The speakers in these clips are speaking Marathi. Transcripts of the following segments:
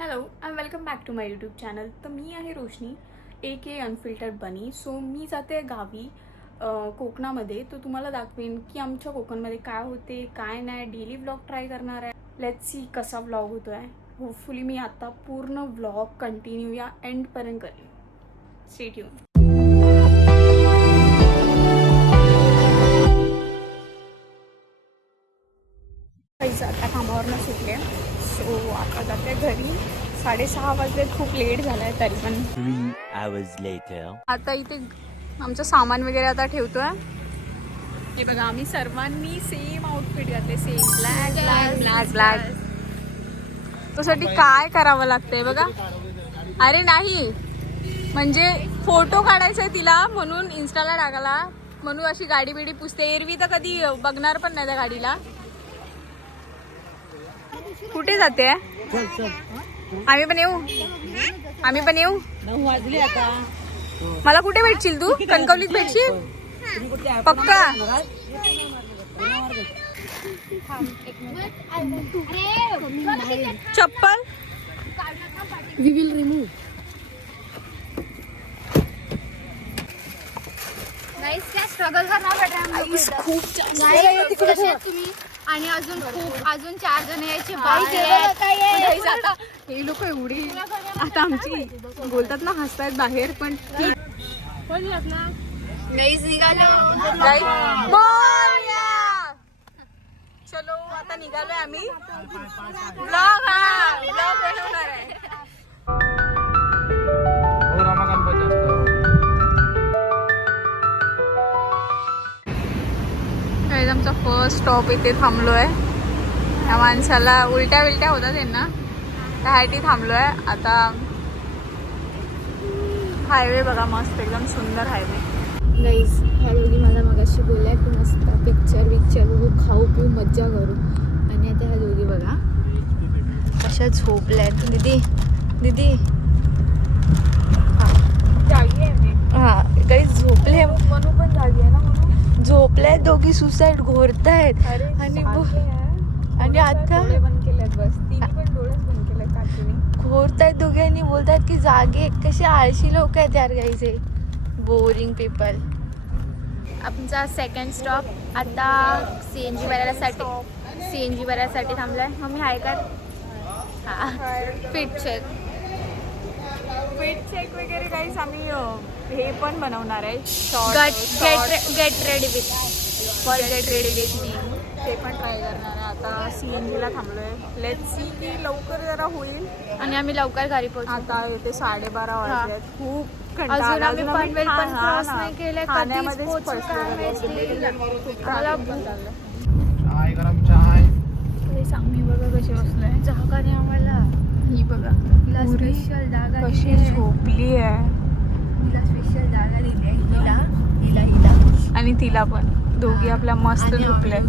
Hello and welcome back to my YouTube channel. तर मी आहे Roshni AK unfiltered Bani. So मी जाते गावी कोकणामध्ये. तर तुम्हाला दाखवेन की आमच्या कोकणमध्ये काय होते काय नाही. डेली व्लॉग ट्राय करणार आहे. लेट्स सी कसा व्लॉग होतो आहे. होपफुली मी आता पूर्ण व्लॉग कंटिन्यू या एंडपर्यंत करेन. Stay tune. आता कामावरनं सुटले. सो आता जाते घरी. 6:30 वाजले. खूप लेट झालं आहे तरी पण. 3 hours later. आता इथे आमचं सामान वगैरे आता ठेवतोय. हे बघा आम्ही सर्वांनी सेम आउटफिट घातले. Same black black black black. त्यासाठी काय करावं लागतंय बघा. अरे नाही म्हणजे फोटो काढायचा आहे तिला म्हणून इन्स्टाला टाकायला म्हणून अशी गाडी बिडी पुसते. एरवी तर कधी बघणार पण नाही त्या गाडीला. कुठे जाते आम्ही पण येऊ. आम्ही पण येऊ. 9 वाजले आता. मला कुठे भेटशील तू? कणकवलीत भेटशील पक्का? चप्पल वी विल रिमूव्ह. स्ट्रगल करणार खूप तुम्ही आणि अजून 4 जण यायचे बाहेर. आता हे लोक एवढी आता आमची बोलतात ना हसतायत बाहेर पण चलो आता निघालोय आम्ही. ब्लॉग बनवणार आहे. आमचा फर्स्ट स्टॉप इथे थांबलोय. त्या माणसाला उलट्या विलट्या होतात त्यांना त्यासाठी थांबलोय. आता हायवे बघा मस्त एकदम सुंदर हायवे. गाईज ह्या दोघी मला मगाशी बोलल्या की मस्त पिक्चर बघू खाऊ पिऊ मज्जा करू. आणि आता ह्या दोघी बघा कशा झोपल्यात. दीदी जागी आहे मी. हा काही झोपले. मनू पण जागी आहे ना. झोपल्यात दोघी. सुसाईड घोरतायत. आणि आता बंद केलेत बस. तिने पण डोळेच बंद केलेत काकीने. घोरतायत दोघे आणि बोलतात की जागे कसे आळशी लोक आहेत यार गाईचे. Boring people. आमचा सेकंड स्टॉप आता CNG भरायसाठी थांबलाय. मम्मी हाय कर. हा फिट चेक वगैरे काहीच आम्ही हे पण बनवणार आहे. Get ready with me. ते पण ट्राय करणार आहे. आता CNG ला थांबलोय. लेट्स सी की लवकर जरा होईल. आणि आम्ही लवकर घरी पोहोचू. आता येते 12:30 वाजले. खूप कंटाळा अजून आला. आम्ही पनवेल पण क्रॉस नाही केले. खाण्यामध्येच खूप आम्हाला आम्ही बघा कशी बसलोय. जागा नाही आम्हाला. ही बघा तिला स्पेशल जागा कशी झोपली आहे. तिला स्पेशल जागा दिली आहे. हिला आणि तिला पण दोघी आपल्या मस्त झोपल्या.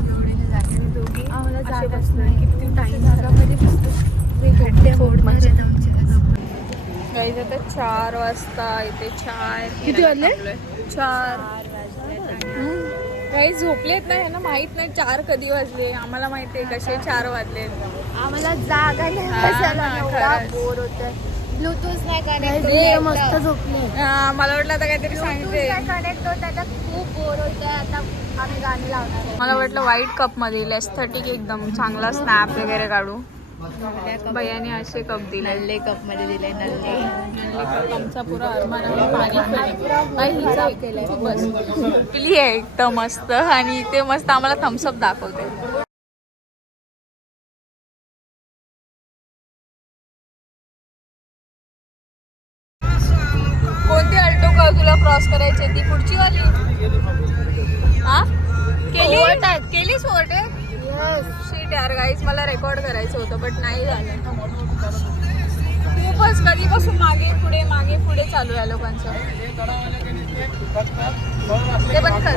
दोघी आम्हाला जागा नाही. किती टाइम जागामध्ये बसतो. गाईज आता 4 वाजता इथे चाय. किती वाजले? 4 काही झोपलेत नाही ना माहित नाही 4 कधी वाजले. आम्हाला माहिती आहे कसे 4 वाजले. आम्हाला जागा नाही. खरंच. बोर होतंय. ब्लूटूथ नाही कनेक्ट. मस्त झोपले. मला वाटलं आता काहीतरी सांगते. कनेक्ट होत त्याच्यात खूप बोर होतंय. आता आम्ही गाणी लावणार आहे. मला वाटलं व्हाईट कप मध्ये एस्थेटिक एकदम चांगला स्नॅप वगैरे काढू. भैयाने असे कप दिले. नल्ले कप मध्ये दिले. नल्ले कप आमचा पुरा अरमान बस पिली आहे एकदम मस्त. आणि ते मस्त आम्हाला थम्सअप दाखवते. कोणती अल्टो का तुला क्रॉस करायची? ती पुढची वाली. हा केलीस ओव्हरटेक? शीट यार गाईज मला रेकॉर्ड करायचं होतं बट नाही झालं. खूपच कधीपासून मागे पुढे चालू आहे लोकांचं. ते पण कर.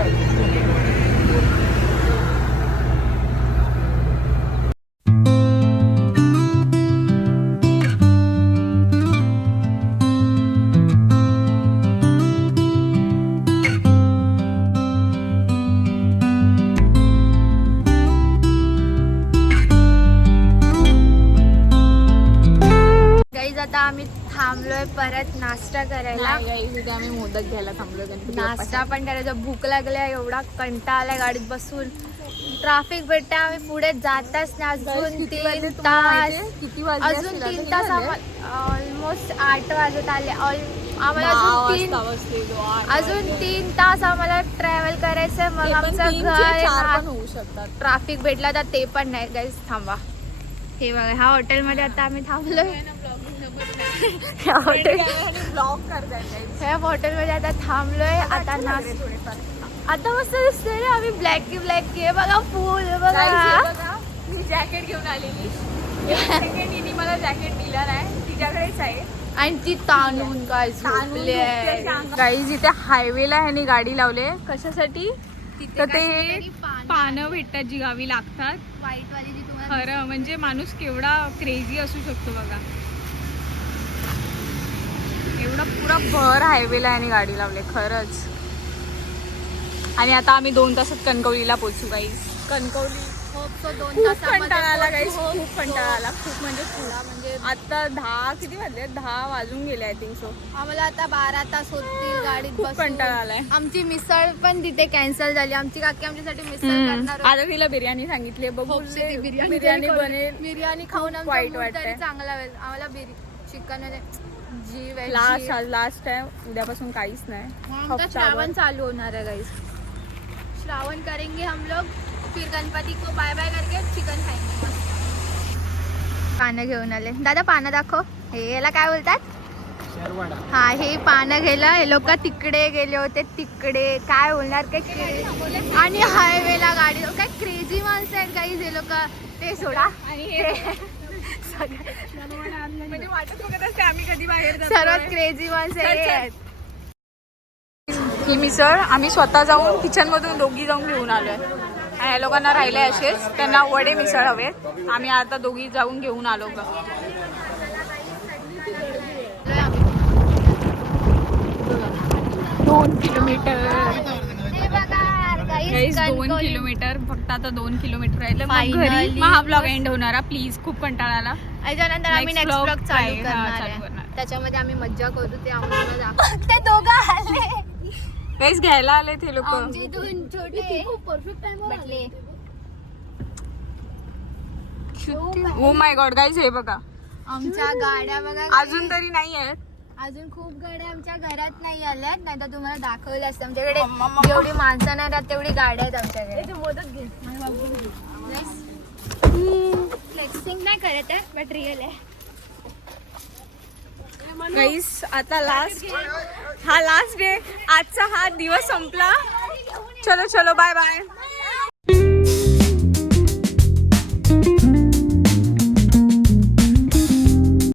आता आम्ही थांबलोय परत नाश्ता करायला. इथे आम्ही मोदक घ्यायला थांबलो गणपती नाश्ता पण करायचा. भूक लागल्या, एवढा कंटाळा आलाय गाडीत बसून. ट्रॅफिक भेटते, आम्ही पुढे जाताच नाही. अजून 3 तास, किती वाजले अजून 3 तास ऑलमोस्ट 8 वाजत आले. आम्हाला अजून 3 तास आम्हाला ट्रॅव्हल करायचंय. मग आमचं घर होऊ शकतात. ट्रॅफिक भेटला तर ते पण नाही. गाईस थांबा, हे बघा ह्या हॉटेलमध्ये आता आम्ही थांबलोय. ह्या हॉटेलमध्ये आता थांबलोय. आता आता मस्त दिसतोय रे. आम्ही ब्लॅक की बघा फुल बघा. मी जॅकेट घेऊन आलेली. सेकंड मला जॅकेट दिला नाही, तिच्याकडेच आहे. आणि ती ताणून काय झोपली आहे. गाईज इथे हायवेला ह्यानी गाडी लावले. कशासाठी? तर ते पानं भेटतात जी गावी लागतात. व्हाईट वाली जी तुम्हाला खरं म्हणजे माणूस केवढा क्रेझी असू शकतो बघा. एवढा पुरा भर हायवेला ह्यानी गाडी लावले खरंच. आणि आता आम्ही 2 तासात कणकवलीला पोहोचू गाईज. कणकवली खूप कंटाळा आला गाईज, खूप कंटाळा आला. खूप म्हणजे आता 10 किती वाजले? 10 वाजून गेले आय थिंक सो. आम्हाला आता 12 तास होतील गाडीत खूप बसून. कंटाळा आलाय. आमची मिसळ पण तिथे कॅन्सल झाली. आमची काकी आमच्यासाठी मिसळ करणार होती. आता तिला बिर्याणी सांगितली. बघू बिर्याणी बनेल. बिर्याणी खाऊन आमचा वाईट mood वाटतंय. तरी चांगला होईल. आम्हाला चिकन जी वेज लास्ट आहे. उद्यापासून काहीच नाही. आमचा श्रावण चालू होणार है गाइस. श्रावण करेंगे हम लोग, फिर गणपती को बाय बाय करके चिकन खाएंगे. पानं घेऊन आले. दादा पानं दाखव. हे याला काय बोलतात? हा, हे पानं घ्यायला हे लोक तिकडे गेले होते. तिकडे काय बोलणार काय. आणि हायवेला गाडी काय क्रेझी माणसं आहेत गाईज हे लोक. ते सोडा म्हणजे वाटत बघत असते आम्ही कधी बाहेर जातोय. सर्वात क्रेझी माणसं हे आहेत. ही मिसळ आम्ही स्वतः जाऊन किचन मधून दोघी जाऊन घेऊन आलोय. आणि या लोकांना राहिले असेच, त्यांना वडे मिसळ हवेत. आम्ही आता दोघी जाऊन घेऊन आलो का. 2 किलोमीटर. गाईस 2 किलोमीटर फक्त. आता 2 किलोमीटर राहिलं मग घरी. मग हा ब्लॉग एंड होणार. प्लीज खूप कंटाळा आला. त्याच्यानंतर आम्ही Next नेक्स्ट vlog ब्लॉग चालू काय? हा, करणार चालू आहे. करणार. त्याच्यामध्ये आम्ही मज्जा करू. ते आम्हाला ते दोघं आले. गाईस घ्यायला आले ते लोक. आमचे 2 छोटे perfect time oh my god guys हे बघा. आमच्या गाड्या बघा. अजून तरी नाही आहेत. अजून खूप गाड्या आमच्या घरात नाही आल्यात. नाही तर तुम्हाला दाखवलं असतं. आमच्याकडे जेवढी माणसं नाही राहत तेवढी गाड्या आहेत आमच्याकडे. मोदक घे. फ्लेक्सिंग नाही करत आहे बट रिअल आहे. गाईस आता लास्ट डे. आजचा हा दिवस संपला. चलो बाय बाय.